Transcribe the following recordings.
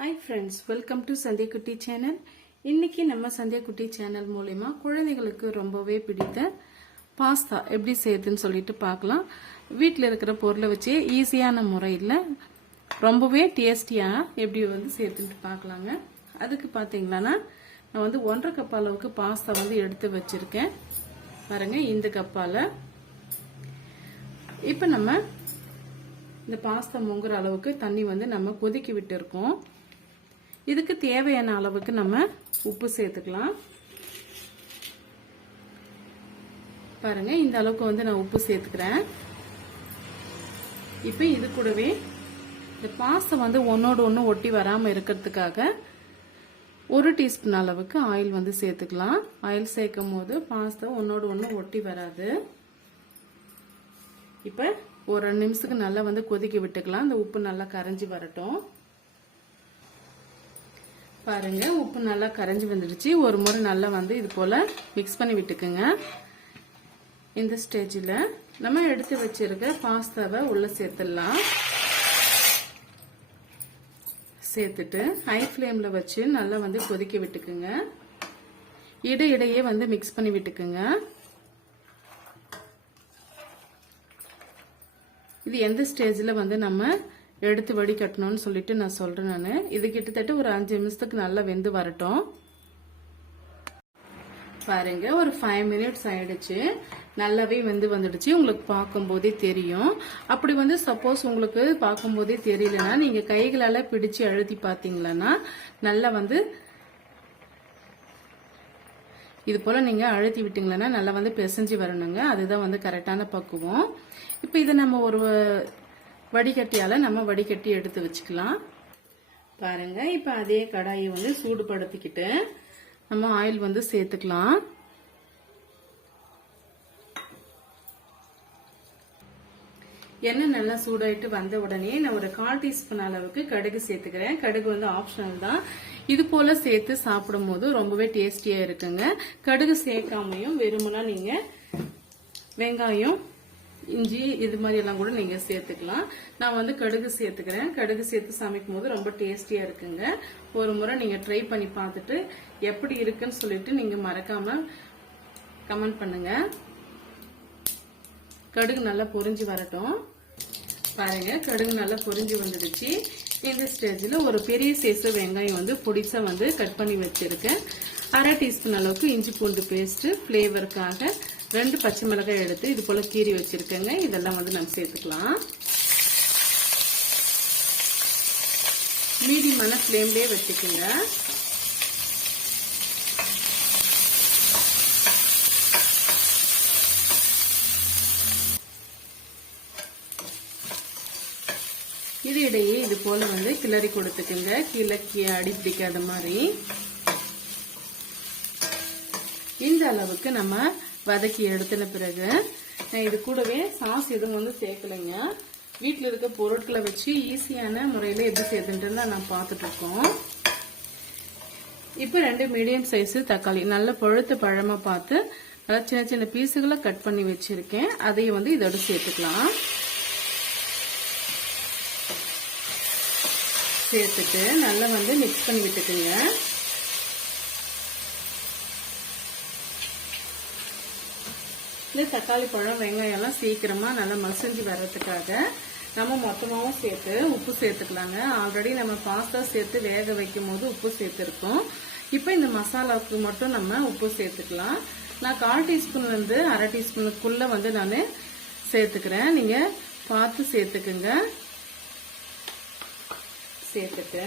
Hi friends, welcome to Sandhya Kutti channel. இன்னைக்கு நம்ம சந்தியா குட்டி சேனல் மூலமா குழந்தைகளுக்கு ரொம்பவே பிடித்த பாஸ்தா எப்படி செய்யறதுன்னு சொல்லிட்டு பார்க்கலாம். வீட்ல இருக்கிற பொருளை வச்சு ஈஸியான முறையில் ரொம்பவே டேஸ்டியா எப்படி வந்து செய்யறதுன்னு பார்க்கலாங்க. அதுக்கு பாத்தீங்கன்னா நான் வந்து 1.5 கப் அளவுக்கு பாஸ்தா வந்து எடுத்து வச்சிருக்கேன். பாருங்க இந்த கப்பால. இப்போ நம்ம இந்த பாஸ்தா முங்குற அளவுக்கு தண்ணி வந்து நம்ம கொதிக்க விட்டு இருக்கோம். இதுக்கு தேவையான அளவுக்கு நம்ம உப்பு சேர்த்துக்கலாம். பாருங்க இந்த அளவுக்கு வந்து நான் உப்பு சேர்த்துக்கிறேன். இப்போ இது கூடவே இந்த பாஸ்தா வந்து ஒன்னோடு ஒன்று ஒட்டி வராம இருக்கிறதுக்காக 1 டீஸ்பூன் அளவுக்கு ஆயில் வந்து சேர்த்துக்கலாம். ஆயில் சேர்க்கும் போது பாஸ்தா ஒன்னோடு ஒன்று ஒட்டி வராது. இப்போ ஒரு 2 நிமிஷத்துக்கு நல்லா வந்து கொதிக்க விட்டுக்கலாம். இந்த உப்பு நல்லா கரைஞ்சி வரட்டும். பாருங்க உப்பு நல்லா கரைஞ்சி வந்துடுச்சு. ஒரு முறை நல்லா வந்து இது போல மிக்ஸ் பண்ணி விட்டுக்குங்க. இந்த ஸ்டேஜில் நம்ம எடுத்து வச்சிருக்க பாஸ்தாவை உள்ள சேர்த்துடலாம். சேர்த்துட்டு ஹை ஃப்ளேம்ல வச்சு நல்லா வந்து கொதிக்க விட்டுக்குங்க. இடையிடையே வந்து மிக்ஸ் பண்ணி விட்டுக்குங்க. இது எந்த ஸ்டேஜில் வந்து நம்ம எடுத்து வடிகட்டணும்னு சொல்லிட்டு நான் சொல்றேன். நான் இது கிட்டத்தட்ட ஒரு 5 நிமிஷத்துக்கு நல்லா வெந்து வரட்டும். பாருங்க ஒரு 5 மினிட்ஸ் ஆயிடுச்சு. நல்லாவே வெந்து வந்துடுச்சு. உங்களுக்கு பார்க்கும் போதே தெரியும். அப்படி வந்து சப்போஸ் உங்களுக்கு பார்க்கும் போதே தெரியலன்னா நீங்க கைகளால பிடிச்சு அழுத்தி பாத்தீங்களா நல்லா வந்து இது போல நீங்க அழுத்தி விட்டீங்களா நல்லா வந்து பிசைஞ்சு வரணுங்க. அதுதான் வந்து கரெக்டான பக்குவம். இப்போ இதை நம்ம ஒரு வடிகட்டியால நம்ம வடிகட்டி எடுத்து வச்சுக்கலாம். பாருங்க இப்ப அதே கடாயை வந்து சூடுபடுத்திக்கிட்டு நம்ம ஆயில் வந்து சேர்த்துக்கலாம். எண்ணெய் நல்லா சூடாயிட்டு வந்த உடனே நான் ஒரு 1/4 டீஸ்பூன் அளவுக்கு கடுகு சேர்த்துக்கிறேன். கடுகு வந்து ஆப்ஷனல் தான். இது போல சேர்த்து சாப்பிடும் போது ரொம்பவே டேஸ்டியா இருக்குங்க. கடுகு சேர்க்காமையும் வெறுமனா நீங்க வெங்காயம் இஞ்சி இது மாதிரி எல்லாம் கூட நீங்க சேர்த்துக்கலாம். நான் வந்து கடுகு சேர்த்துக்கிறேன். கடுகு சேர்த்து சமைக்கும் போது ரொம்ப டேஸ்டியா இருக்குங்க. ஒரு முறை நீங்க ட்ரை பண்ணி பார்த்துட்டு எப்படி இருக்குன்னு சொல்லிட்டு நீங்க மறக்காம கமெண்ட் பண்ணுங்க. கடுகு நல்லா பொரிஞ்சு வரட்டும். பாருங்க கடுகு நல்லா பொரிஞ்சு வந்துடுச்சு. இந்த ஸ்டேஜ்ல ஒரு பெரிய சைஸ் வெங்காயம் வந்து பொடிசா வந்து கட் பண்ணி வச்சிருக்கேன். 1/2 டீஸ்பூன் அளவுக்கு இஞ்சி பூண்டு பேஸ்ட் ஃபிளேவருக்காக 2 பச்சை மிளகாய் எடுத்து இது போல கீறி வச்சிருக்கேங்க. இதெல்லாம் வந்து நம்ம சேர்த்துக்கலாம். மீடியமான ஃப்ளேம்லயே வச்சுக்கோங்க. இது இடையே இது போல வந்து கிளறி கொடுத்துக்குங்க. கீழே அடி பிடிக்காத மாதிரி இந்த அளவுக்கு நம்ம வதக்கி எடுத்துன பிறகு நான் இது கூடவே சாஸ் எதுவும் வந்து சேர்க்கலைங்க. வீட்டில் இருக்க பொருட்களை வச்சு ஈஸியான முறையில எப்படி சேர்த்துட்டு நான் பார்த்துட்டு இருக்கோம். இப்போ 2 மீடியம் சைஸ் தக்காளி நல்ல பழுத்த பழமா பார்த்து நல்லா சின்ன சின்ன பீஸுகளை கட் பண்ணி வச்சிருக்கேன். அதையும் வந்து இதோட சேர்த்துக்கலாம். சேர்த்துட்டு நல்லா வந்து மிக்ஸ் பண்ணி விட்டுக்குங்க. இந்த தக்காளி பழம் வெங்காயம் எல்லாம் சீக்கிரமா நல்லா மசிஞ்சு வர்றதுக்காக நம்ம மொத்தமாவும் சேர்த்து உப்பு சேர்த்துக்கலாங்க. ஆல்ரெடி நம்ம பாஸ்தா சேர்த்து வேக வைக்கும் போது உப்பு சேர்த்துருக்கோம். இப்போ இந்த மசாலாவுக்கு மட்டும் நம்ம உப்பு சேர்த்துக்கலாம். நான் 1/4 டீஸ்பூன்ல இருந்து 1/2 டீஸ்பூனுக்குள்ள வந்து நான் சேர்த்துக்கிறேன். நீங்க பார்த்து சேர்த்துக்குங்க. சேர்த்துட்டு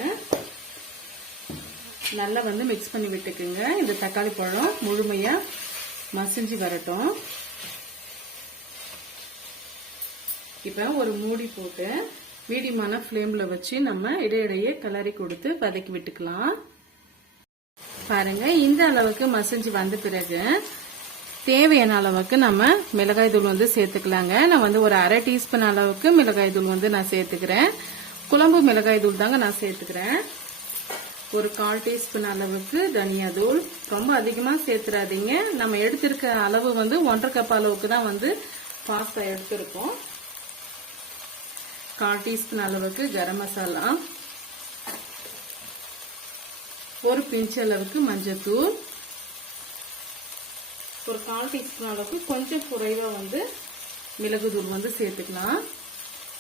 நல்லா வந்து மிக்ஸ் பண்ணி விட்டுக்குங்க. இந்த தக்காளி பழம் முழுமையா மசிஞ்சு வரட்டும். இப்ப ஒரு மூடி போட்டு மீடியமான ஃப்ளேம்ல வச்சு நம்ம இடையிடையே கிளறி கொடுத்து வதக்கி விட்டுக்கலாம். பாருங்க இந்த அளவுக்கு மசிஞ்சு வந்த பிறகு தேவையான அளவுக்கு நம்ம மிளகாய் தூள் வந்து சேர்த்துக்கலாங்க. நான் வந்து ஒரு 1/2 டீஸ்பூன் அளவுக்கு மிளகாய் தூள் வந்து நான் சேர்த்துக்கிறேன். குழம்பு மிளகாய் தூள் தாங்க நான் சேர்த்துக்கிறேன். ஒரு 1/4 டீஸ்பூன் அளவுக்கு தனியா தூள். ரொம்ப அதிகமா சேர்த்துறாதீங்க. நம்ம எடுத்திருக்க அளவு வந்து 1.5 கப் அளவுக்கு தான் வந்து பாஸ்தா எடுத்திருக்கோம். 1/4 டீஸ்பூன் அளவுக்கு கரம் மசாலா, ஒரு பிஞ்ச் அளவுக்கு மஞ்சத்தூள், ஒரு 1/4 டீஸ்பூன் அளவுக்கு கொஞ்சம் குறைவா வந்து மிளகுத்தூள் வந்து சேர்த்துக்கலாம்.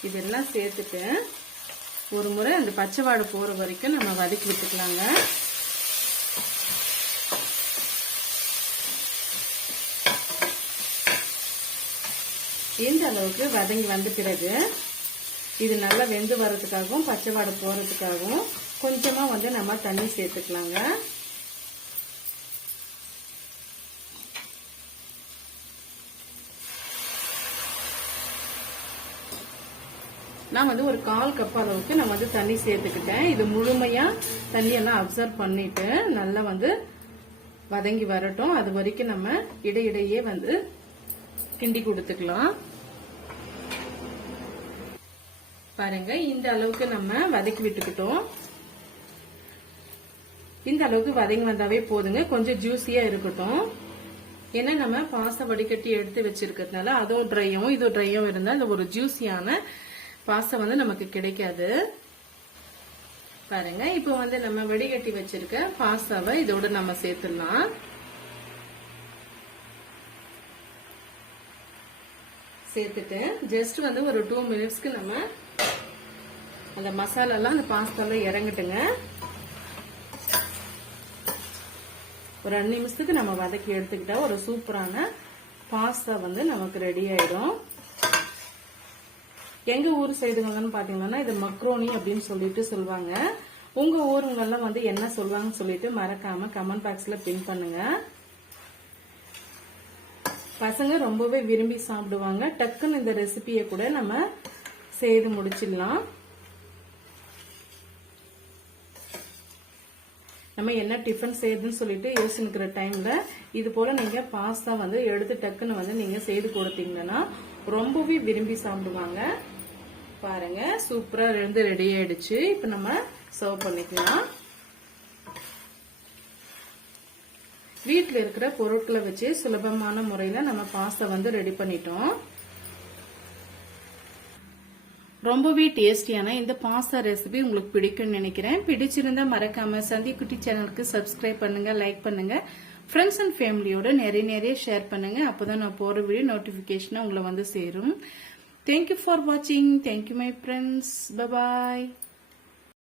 இதெல்லாம் சேர்த்துட்டு ஒரு முறை அந்த பச்சை வாடை போற வரைக்கும் நம்ம வதக்கி விட்டுக்கலாங்க. இந்த அளவுக்கு வதங்கி வந்த பிறகு இது நல்லா வெந்து வர்றதுக்காகவும் பச்சை வாடை போறதுக்காகவும் கொஞ்சமா வந்து நம்ம தண்ணி சேர்த்துக்கலாங்க. நான் வந்து ஒரு 1/4 கப் அளவுக்கு நான் வந்து தண்ணி சேர்த்துக்கிட்டேன். இது முழுமையா தண்ணியெல்லாம் அப்சர்வ் பண்ணிட்டு நல்லா வந்து வதங்கி வரட்டும். அது வரைக்கும் நம்ம இடையிடையே வந்து கிண்டி கொடுத்துக்கலாம். பாருங்க, இந்த அளவுக்கு நம்ம வதக்கி விட்டுக்கிட்டோம். இந்த அளவுக்கு வதங்கி வந்தாவே போதுங்க. கொஞ்சம் ஜூசியா இருக்கட்டும். ஏன்னா நம்ம பாசை வடிகட்டி எடுத்து வச்சிருக்கிறதுனால அதுவும் ட்ரையும் இது ட்ரையும் இருந்தா இந்த ஒரு ஜூசியான பாசை வந்து நமக்கு கிடைக்காது. பாருங்க, இப்போ வந்து நம்ம வடிகட்டி வச்சிருக்க பாஸ்தாவை இதோட நம்ம சேர்த்துடலாம். சேர்த்துட்டு ஜஸ்ட் வந்து ஒரு 2 மினிட்ஸ்க்கு நம்ம அந்த மசாலாலாம் அந்த பாஸ்தால இறங்கட்டுங்க. ஒரு 2 நிமிஷத்துக்கு நம்ம வதக்கி எடுத்துக்கிட்டா ஒரு சூப்பரான பாஸ்தா வந்து நமக்கு ரெடி ஆயிடும். எங்க ஊர் சைடுங்கன்னு பாத்தீங்கன்னா இது மக்ரோனி அப்படின்னு சொல்லிட்டு சொல்லுவாங்க. உங்க ஊருங்கெல்லாம் வந்து என்ன சொல்லுவாங்கன்னு சொல்லிட்டு மறக்காம கமெண்ட் பாக்ஸ்ல பின் பண்ணுங்க. பசங்க ரொம்பவே விரும்பி சாப்பிடுவாங்க. டக்குன்னு இந்த ரெசிபியை கூட நம்ம செய்து முடிச்சிடலாம். நம்ம என்ன டிஃபன் செய்யுதுன்னு சொல்லிட்டு யோசிக்கிற டைம்ல இது போல நீங்க பாஸ்தா வந்து எடுத்து டக்குன்னு வந்து நீங்க செய்து கொடுத்தீங்கன்னா ரொம்பவே விரும்பி சாப்பிடுவாங்க. பாருங்க, சூப்பரா இருந்து ரெடி ஆயிடுச்சு. இப்ப நம்ம சர்வ் பண்ணிக்கலாம். வீட்டுல இருக்கிற பொருட்களை வச்சு சுலபமான முறையில நம்ம பாஸ்தா வந்து ரெடி பண்ணிட்டோம். ரொம்பவே டேஸ்டியான இந்த பாஸ்தா ரெசிபி உங்களுக்கு பிடிக்கும்னு நினைக்கிறேன். பிடிச்சிருந்தா மறக்காம சந்தி குட்டி சேனலுக்கு சப்ஸ்கிரைப் பண்ணுங்க, லைக் பண்ணுங்க, ஃப்ரெண்ட்ஸ் அண்ட் ஃபேமிலியோட நிறைய ஷேர் பண்ணுங்க. அப்போதான் நான் போற வீடியோ நோட்டிபிகேஷன் உங்களை வந்து சேரும். தேங்க்யூ ஃபார் வாட்சிங். Thank you my friends. Bye bye.